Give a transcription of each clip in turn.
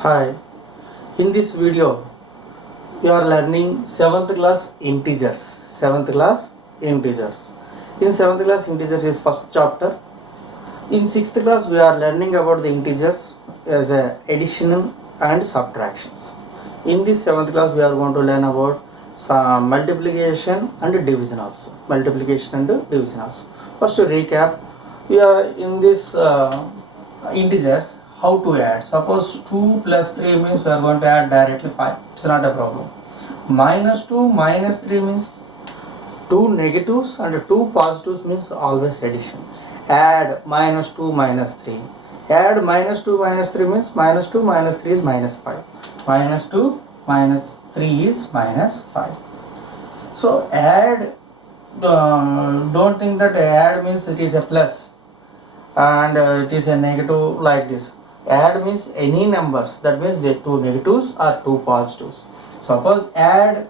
Hi, in this video you are learning 7th class integers. 7th class integers. In 7th class integers is first chapter. In 6th class we are learning about the integers as a addition and subtractions. In this 7th class we are going to learn about some multiplication and division also. Multiplication and division also. First to recap, we are in this integers. How to add? Suppose 2 plus 3 means we are going to add directly 5. It's not a problem. Minus 2 minus 3 means 2 negatives and 2 positives means always addition. Add minus 2 minus 3. Add minus 2 minus 3 means minus 2 minus 3 is minus 5. Minus 2 minus 3 is minus 5. So add, don't think that add means it is a plus and it is a negative like this. Add means any numbers, that means the two negatives or two positives. Suppose add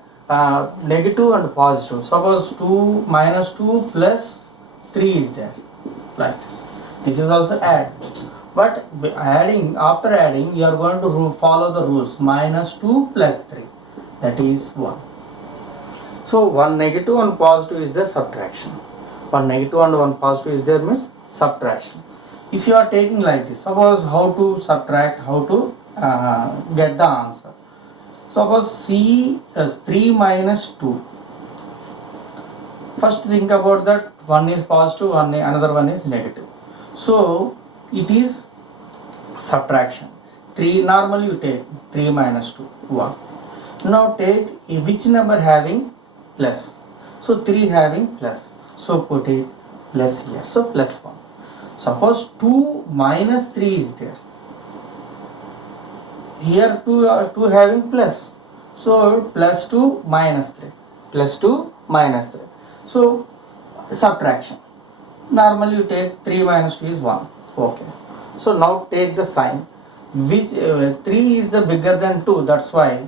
negative and positive. Suppose 2 minus 2 plus 3 is there like this. This is also add. But adding, after adding you are going to follow the rules. Minus 2 plus 3, that is 1. So one negative and positive is the subtraction. One negative and one positive is there means subtraction. If you are taking like this, suppose how to subtract, how to get the answer. Suppose C 3 minus 2. First think about that one is positive, another one is negative. So it is subtraction. 3 normally you take 3 minus 2 1. Now take which number having plus. So 3 having plus. So put it plus here. So plus 1. Suppose 2 minus 3 is there. Here 2 having plus. So plus 2 minus 3. Plus 2 minus 3. So subtraction. Normally you take 3 minus 2 is 1. Okay. So now take the sign. Which 3 is the bigger than 2. That's why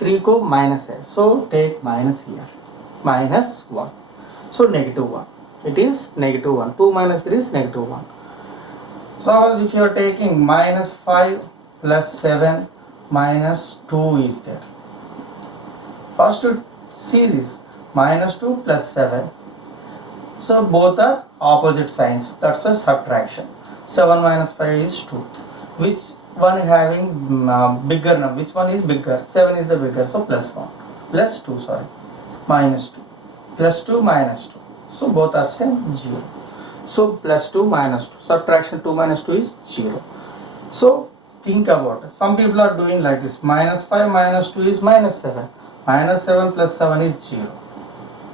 3 को minus है. So take minus here. Minus 1. So negative 1. It is negative 1. 2 minus 3 is negative 1. So if you are taking minus 5 plus 7 minus 2 is there. First to see this. Minus 2 plus 7. So both are opposite signs. That's a subtraction. 7 minus 5 is 2. Which one having bigger number? Which one is bigger? 7 is the bigger. So plus 1. Plus 2, sorry. Minus 2. Plus 2 minus 2. So both are same, 0. So plus 2 minus 2. Subtraction 2 minus 2 is 0. So think about it. Some people are doing like this. Minus 5 minus 2 is minus 7. Minus 7 plus 7 is 0.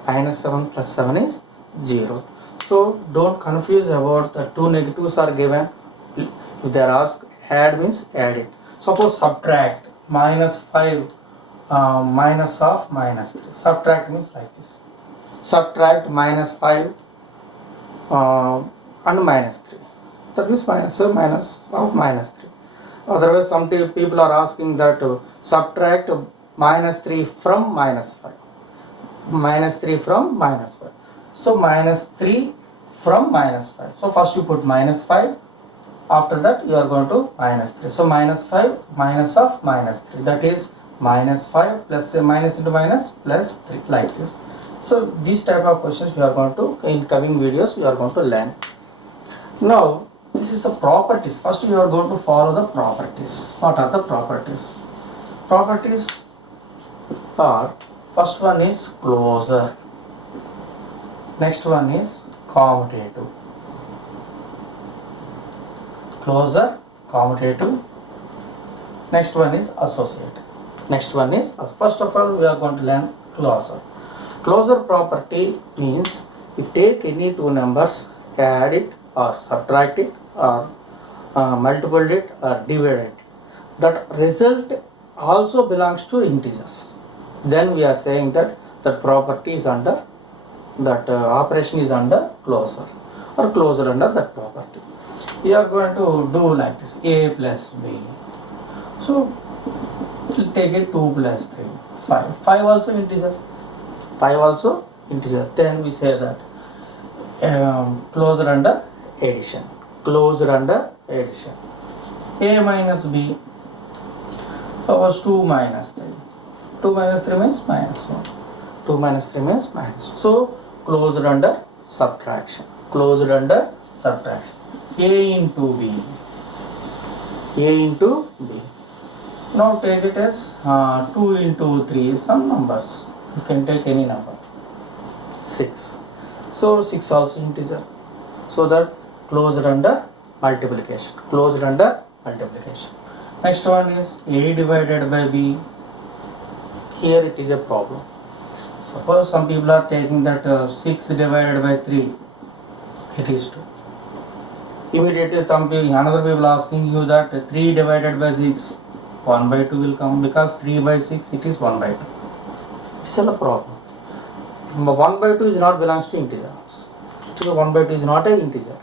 Minus 7 plus 7 is 0. So don't confuse about the two negatives are given. If they are asked, add means add it. Suppose subtract minus 5 minus of minus 3. Subtract means like this. Subtract minus 5 and minus 3. That means minus of minus 3. Otherwise some people are asking that subtract minus 3 from minus 5. Minus 3 from minus 5. So minus 3 from minus 5. So first you put minus 5. After that you are going to minus 3. So minus 5 minus of minus 3. That is minus 5 plus minus into minus plus 3 like this. So these type of questions we are going to, in coming videos we are going to learn. Now this is the properties. First we are going to follow the properties. What are the properties? Properties are, first one is closure. Next one is commutative. Closure, commutative. Next one is associative. Next one is, first of all we are going to learn closure. Closure property means if take any two numbers, add it or subtract it or multiply it or divide it, that result also belongs to integers. Then we are saying that that property is under, that operation is under closure or closure under that property. We are going to do like this, a plus b. So take it 2 plus 3, 5. 5 also integer. 5 also integer. Then we say that closure under addition. A minus b. Suppose 2 minus 3. 2 minus 3 means minus 1. 2 minus 3 means minus 1. So closed under subtraction. Closed under subtraction. A into B. A into B. Now take it as 2 into 3, some numbers. You can take any number. 6. So 6 also integer. So that closed under multiplication. Closed under multiplication. Next one is A divided by B. Here it is a problem. Suppose some people are taking that 6 divided by 3. It is 2. Immediately another people asking you that 3 divided by 6. 1 by 2 will come, because 3 by 6 it is 1 by 2. This is a problem. 1 by 2 is not belongs to integers. 1 by 2 is not an integer.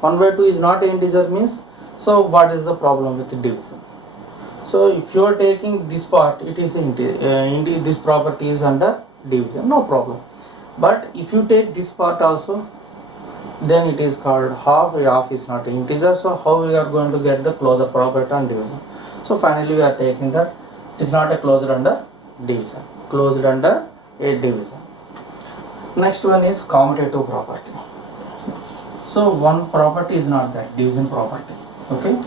1 by 2 is not an integer means, so what is the problem with the division? So if you are taking this part, it is this property is under division, no problem. But if you take this part also, then it is called half. Half is not an integer, so how we are going to get the closure property on division? So finally we are taking that it is not a closed under division. Closed under a division. Next one is commutative property. So one property is not that division property. Okay.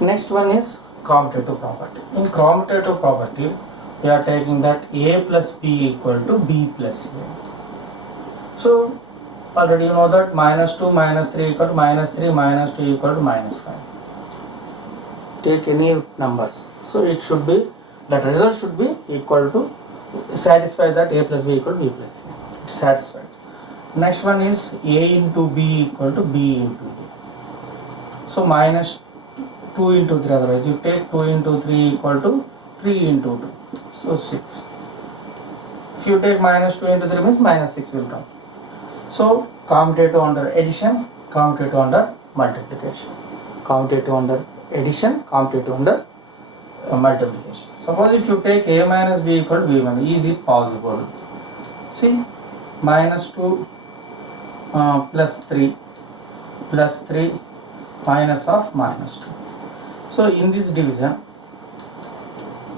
Next one is commutative property. In commutative property, we are taking that A plus B equal to B plus A. So already you know that minus 2 minus 3 equal to minus 3 minus 2 equal to minus 5. Take any numbers. So it should be, that result should be equal to, satisfy that A plus B equal to B plus C. It's satisfied. Next one is A into B equal to B into A. So minus 2 into 3, otherwise you take 2 into 3 equal to 3 into 2. So 6. If you take minus 2 into 3 means minus 6 will come. So commutative under addition, commutative under multiplication. Commutative under addition, commutative under multiplication. Suppose if you take A minus B equal to B minus, is it possible? See, minus 2 plus 3 minus of minus 2. So in this division,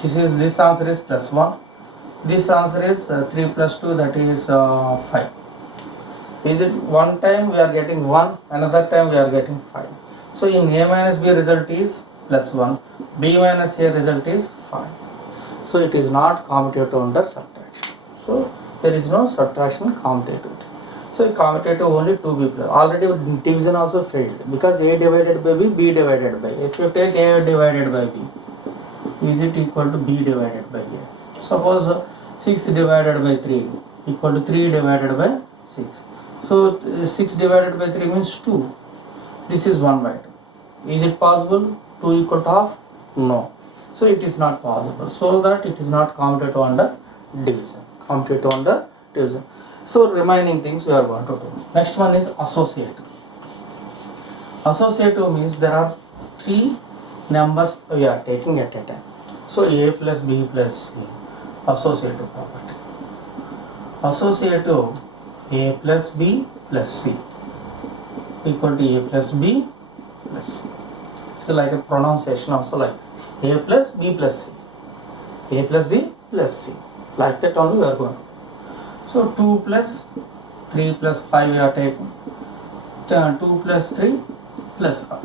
this answer is plus 1. This answer is 3 plus 2, that is 5. Is it one time we are getting 1, another time we are getting 5. So in A minus B result is plus 1, B minus A result is 5. So it is not commutative under subtraction. So there is no subtraction commutative. So commutative only 2 people. Already division also failed, because A divided by B, B divided by. If you take A divided by B, is it equal to B divided by A? Suppose 6 divided by 3 equal to 3 divided by 6. So 6 divided by 3 means 2. This is 1 by 2. Is it possible 2 equal to half? No. So it is not possible. So that it is not commutative under division. Commutative under division. So remaining things we are going to do. Next one is associative. Associative means there are 3 numbers we are taking at a time. So A plus B plus C. Associative property. Associative A plus B plus C equal to A plus B plus C. It's like a pronunciation also, like A plus B plus C. A plus B plus C. Like that only we are going. So 2 plus 3 plus 5 we are taking. 2 plus 3 plus 5.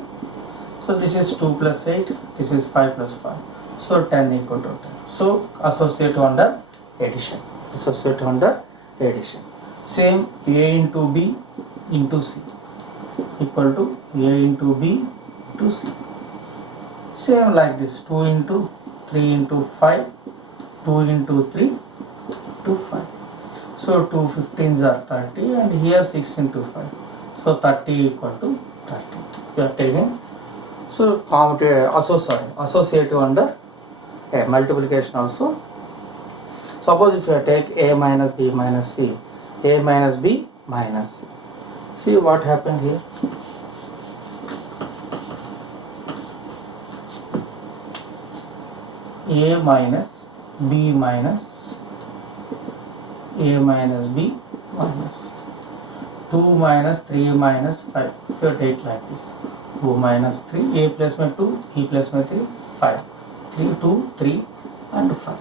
So this is 2 plus 8. This is 5 plus 5. So 10 equal to 10. So associative under addition. Associative under addition. Same A into B into C equal to A into B to C. Same like this, 2 into 3 into 5, 2 into 3 to 5. So 2 15s are 30, and here 6 into 5. So 30 equal to 30. You are taking. So associative under multiplication also. Suppose if you take A minus B minus C, A minus B minus C. See what happened here. A minus B minus C. A minus B minus 2 minus 3 minus 5. If you take like this, 2 minus 3, A plus my 2, B plus my 3, 5. 3, 2, 3, and 5.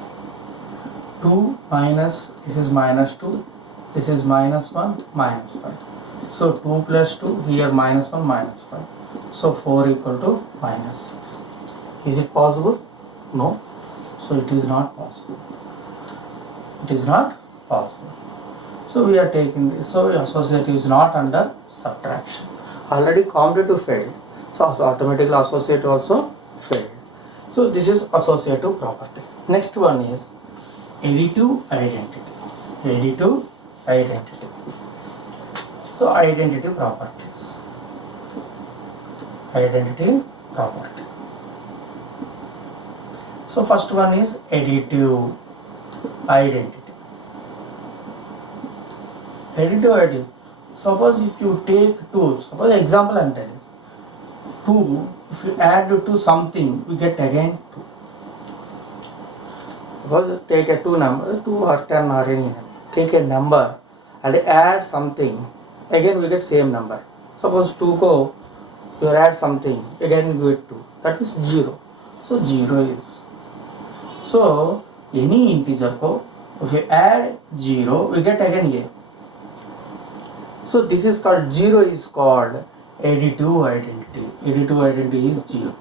2 minus, this is minus 2, this is minus 1, minus 5. So 2 plus 2, here minus 1, minus 5. So 4 equal to minus 6. Is it possible? No. So it is not possible. It is not possible. So we are taking this. So associative is not under subtraction. Already commutative failed. So automatically associative also failed. So this is associative property. Next one is additive identity. Additive identity. So identity properties. Identity property. So first one is additive identity. Additive identity. Suppose if you take 2, suppose example I am telling. 2, if you add to something, we get again 2. Suppose take a 2 number, 2 or 10 or any number. Take a number and add something, again we get same number. Suppose 2 ko, you add something, again you get 2. That is 0. So 0 is. So any integer ko, if you add 0, we get again a. So this is called 0 is called additive identity. Additive identity is 0.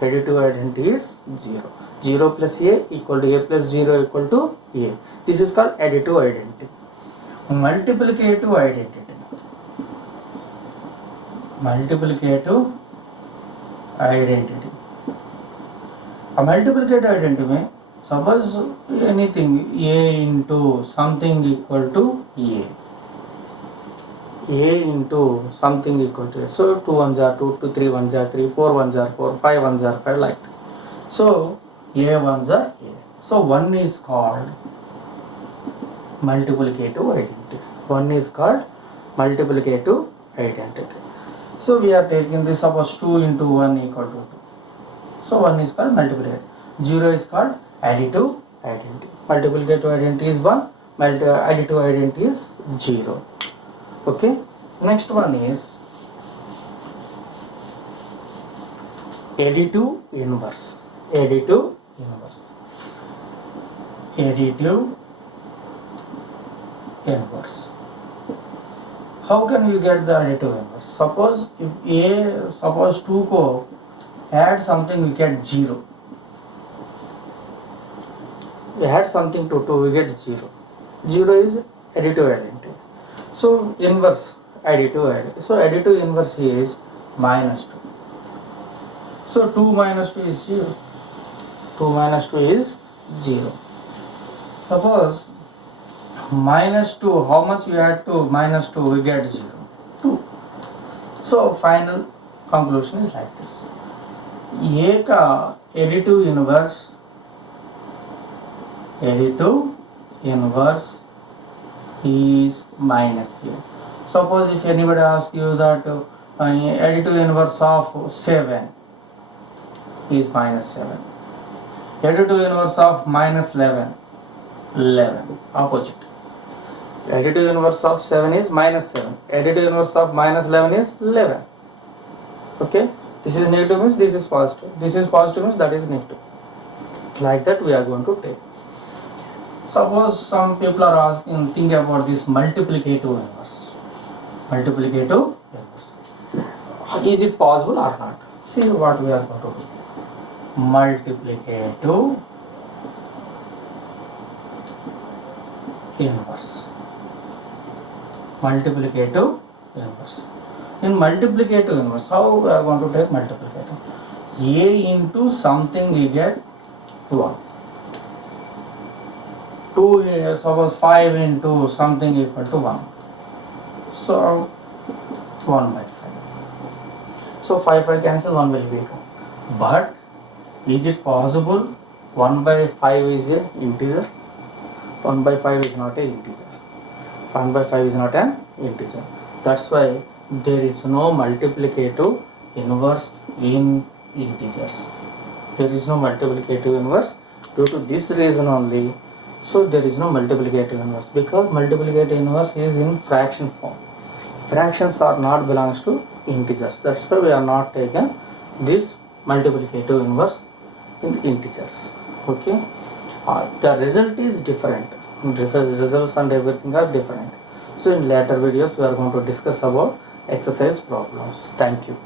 Additive identity is 0. 0 plus a equal to a plus 0 equal to a. This is called additive identity. Multiplicative identity. Multiplicative identity. A multiplicative identity में suppose anything a into something equal to a. A into something equal to a. So 2 ones are 2, 2 3 ones are 3, 4 ones are 4, 5 ones are 5 like that. So a ones are a. So 1 is called multiplicative identity. 1 is called multiplicative identity. So we are taking this, suppose 2 into 1 equal to 2. So 1 is called multiplicative. 0 is called additive identity. Multiplicative identity is 1, additive identity is 0. Okay, next one is additive inverse. Additive inverse. Additive inverse. How can you get the additive inverse? Suppose if suppose 2 ko add something, we get 0. We add something to 2, we get 0. 0 is additive identity. So inverse additive identity. So additive inverse is minus 2. So 2 minus 2 is 0. 2 minus 2 is 0. Suppose minus 2, how much you add to minus 2, we get 0. 2. So final conclusion is like this. A का additive inverse is minus a. Suppose if anybody asks you that additive inverse of 7 is minus 7. Additive inverse of minus 11, opposite. Additive inverse of 7 is minus 7. Additive inverse of minus 11 is 11. Okay, this is negative means this is positive. This is positive means that is negative. Like that we are going to take. Suppose some people are asking, think about this multiplicative inverse. Multiplicative inverse. Is it possible or not? See what we are going to do. Multiplicative inverse. Multiplicative inverse. In multiplicative inverse, how we are going to take multiplicative? A into something we get 1. 2 is suppose 5 into something equal to 1. So 1 by 5. So 5 cancel, 1 will become. But is it possible 1 by 5 is an integer? 1 by 5 is not an integer. 1 by 5 is not an integer. That's why there is no multiplicative inverse in integers. There is no multiplicative inverse. Due to this reason only, so there is no multiplicative inverse, because multiplicative inverse is in fraction form. Fractions are not belongs to integers. That's why we are not taken this multiplicative inverse in integers. Okay, the result is different. Results and everything are different. So in later videos we are going to discuss about exercise problems. Thank you.